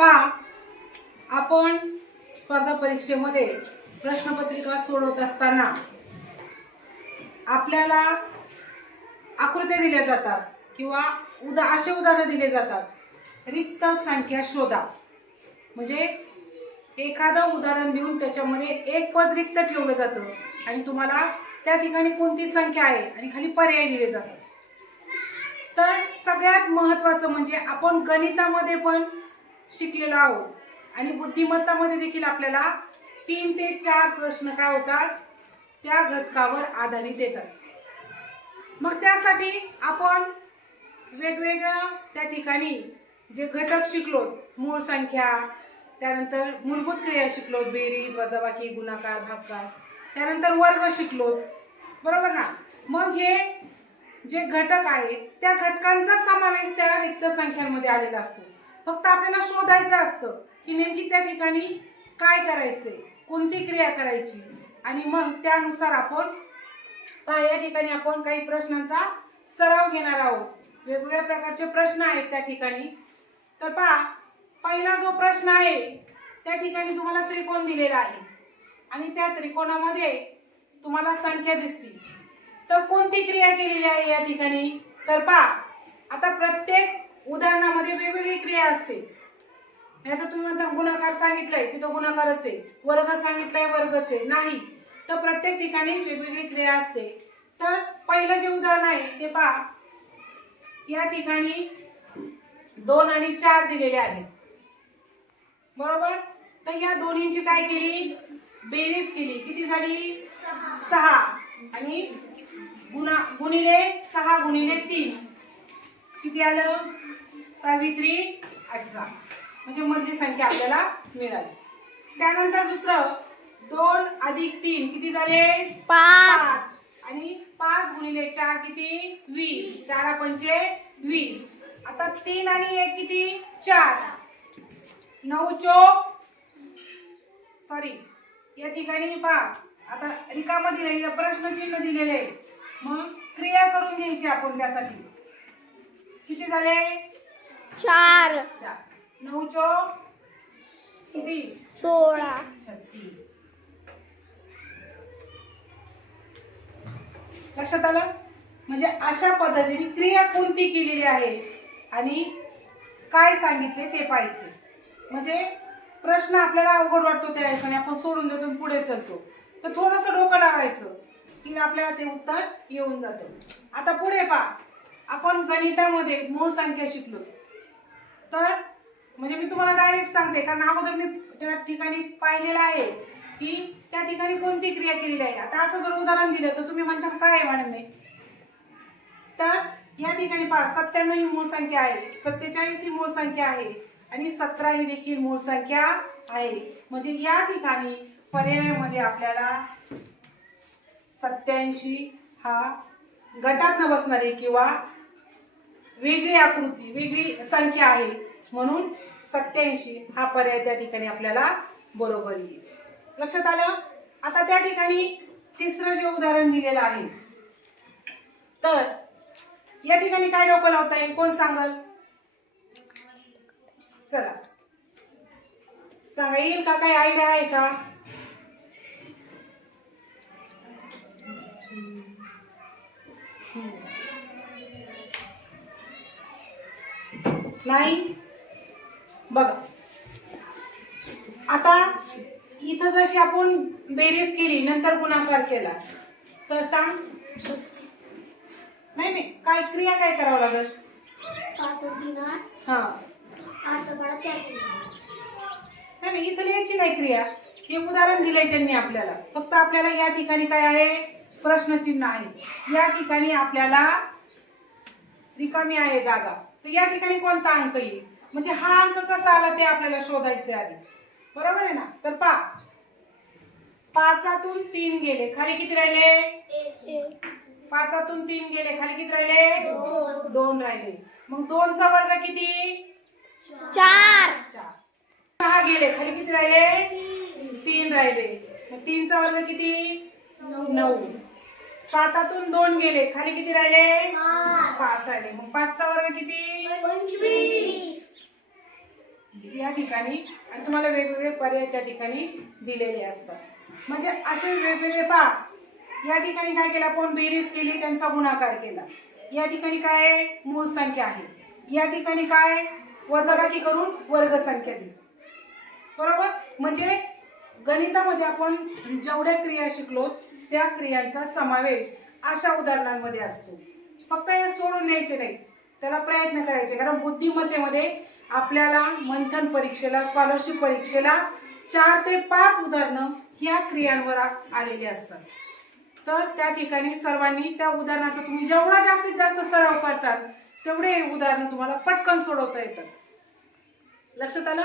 पहा. आपण स्पर्धा परीक्षेमध्ये प्रश्नपत्रिका सोडवत असताना आपल्याला आकृत्या दिल्या जातात किंवा उदा असे उदाहरणं दिले जातात. रिक्त संख्या शोधा. म्हणजे एखादं उदाहरण देऊन त्याच्यामध्ये एक पद रिक्त ठेवलं जातं आणि तुम्हाला त्या ठिकाणी कोणती संख्या आहे आणि खाली पर्याय दिले जातात. तर सगळ्यात महत्त्वाचं म्हणजे आपण गणितामध्ये पण शिकलेलो आहोत. आणि बुद्धिमत्तामध्ये देखील आपल्याला तीन ते चार प्रश्न काय होतात? त्या घटकावर आधारित येतात. मग त्यासाठी आपण वेगवेगळ्या त्या ठिकाणी जे घटक शिकलो मूळ संख्या त्यानंतर मूलभूत क्रिया शिकलो बेरीज वजाबाकी गुणाकार भागकार त्यानंतर वर्ग शिकलो बरोबर ना? मग हे जे घटक आहे त्या घटकांचा समावेश त्या रिक्त संख्यांमध्ये आलेला असतो. फक्त आपल्याला शोधायचं असतं की नेमकी त्या ठिकाणी काय करायचंय कोणती क्रिया करायची? आणि मग त्यानुसार आपण या ठिकाणी आपण काही प्रश्नांचा सराव घेणार आहोत. वेगवेगळ्या प्रकारचे प्रश्न आहेत त्या ठिकाणी. तर पहा पहिला जो प्रश्न आहे त्या ठिकाणी तुम्हाला त्रिकोण दिलेला आहे. आणि त्या त्रिकोणामध्ये तुम्हाला संख्या दिसतील. तर कोणती क्रिया केलेली आहे या ठिकाणी? तर पहा आता प्रत्येक उदाहरणामध्ये वेगवेगळी क्रिया असते. नाही तर तुम्ही म्हणता गुणाकार सांगितलाय तिथं गुणाकारच आहे. वर्ग सांगितलाय वर्गच आहे. नाही. तर प्रत्येक ठिकाणी वेगवेगळी क्रिया असते. तर पहिलं जे उदाहरण आहे ते पहा. या ठिकाणी दोन आणि चार दिलेले आहेत. बरोबर? तर या दोन्हींची काय केली? बेरीज केली. किती झाली? सहा. आणि गुणा गुणिले सहा गुणिले तीन. किती आलं? सावित्री अठरा. म्हणजे मधली संख्या आपल्याला मिळाली. त्यानंतर दुसरं दोन अधिक तीन किती झाले? पाच. आणि पाच गुणिले चार किती? वीस. चारा पंचे वीस. आता तीन आणि एक किती? चार. नऊ चोक. सॉरी या ठिकाणी पहा. आता रिकामा दिले प्रश्नचिन्ह दिलेले. मग क्रिया करून घ्यायची आपण त्यासाठी. किती झाले? चार. नऊ चोक. किती? सोळा. छत्तीस. लक्षात आलं? म्हणजे अशा पद्धतीने क्रिया कोणती केलेली आहे? आणि काय सांगितले ते पाहायचे. म्हणजे प्रश्न आपल्याला अवघड वाटतो त्यावेळेस आणि आपण सोडून देतो पुढे चालतो. तर थोडंसं डोकं लावायचं की आपल्याला ते उत्तर येऊन जातं. आता पुढे पहा. आपण गणितामध्ये मूळ संख्या शिकलो. तर म्हणजे मी तुम्हाला डायरेक्ट सांगते कारण अगोदर मी त्या ठिकाणी पाहिलेलं आहे की त्या ठिकाणी कोणती क्रिया केलेली आहे. आता असं जर उदाहरण दिलं तर तुम्ही म्हणता काय आहे मॅडम तर या ठिकाणी पहा सत्त्याण्णव ही मूळ संख्या आहे सत्तेचाळीस ही मूळ संख्या आहे आणि सतरा ही देखील मूळ संख्या आहे. म्हणजे या ठिकाणी पर्यायामध्ये आपल्याला सत्याऐंशी हा गटात न बसणारी किंवा वेगळी आकृती वेगळी संख्या आहे. म्हणून सत्याऐंशी हा पर्याय त्या ठिकाणी आपल्याला बरोबर येईल. लक्षात आलं? आता त्या ठिकाणी तिसरं जे उदाहरण दिलेलं आहे. तर या ठिकाणी काय डोकं लावता येईल? कोण सांगल? चला. सांगा येईल का? काही आयडिया आहे का? नाही? बघा. आता इथं जशी आपण बेरीज केली नंतर गुणाकार केला तर सांग. नाही नाही काय क्रिया काय करावं लागेल? हा. नाही नाही इथं लिहायची नाही क्रिया. हे उदाहरण दिलंय त्यांनी आपल्याला. फक्त आपल्याला या ठिकाणी काय आहे? प्रश्नचिन्ह आहे. या ठिकाणी आपल्याला रिकामी आहे जागा. तर या ठिकाणी कोणता अंक येईल? म्हणजे हा अंक कसा आला ते आपल्याला शोधायचे आधी बरोबर आहे ना? तर पा पाचातून तीन गेले. खाली किती राहिले? पाचातून तीन गेले. खाली किती राहिले? दोन. दोन राहिले. मग दोनचा वर्ग किती? चार. चार. सहा गेले. खाली किती राहिले? तीन राहिले. मग तीनचा वर्ग किती? नऊ. सातातून दोन गेले खाली किती राहिले? पाच. राहिले. मग पाचचा वर्ग किती? या ठिकाणी आणि तुम्हाला वेगवेगळे पर्याय त्या ठिकाणी दिलेले असतात. म्हणजे असे वेगवेगळे पा. या ठिकाणी काय केलं? आपण बेरीज केली त्यांचा गुणाकार केला. या ठिकाणी काय? आहे मूळ संख्या आहे. या ठिकाणी काय? वजाबाकी करून वर्ग संख्या दिली. बरोबर? म्हणजे गणितामध्ये आपण जेवढ्या क्रिया शिकलो त्या क्रियांचा समावेश अशा उदाहरणांमध्ये असतो. फक्त हे सोडून न्यायचे नाही. त्याला प्रयत्न करायचे. कारण बुद्धिमत्तेमध्ये आपल्याला मंथन परीक्षेला स्कॉलरशिप परीक्षेला चार ते पाच उदाहरणं ह्या क्रियांवर आलेली असतात. तर त्या ठिकाणी सर्वांनी त्या उदाहरणाचा तुम्ही जेवढा जास्तीत जास्त सराव करताल तेवढे उदाहरण उदाहरणं तुम्हाला पटकन सोडवता येतात. लक्षात आलं?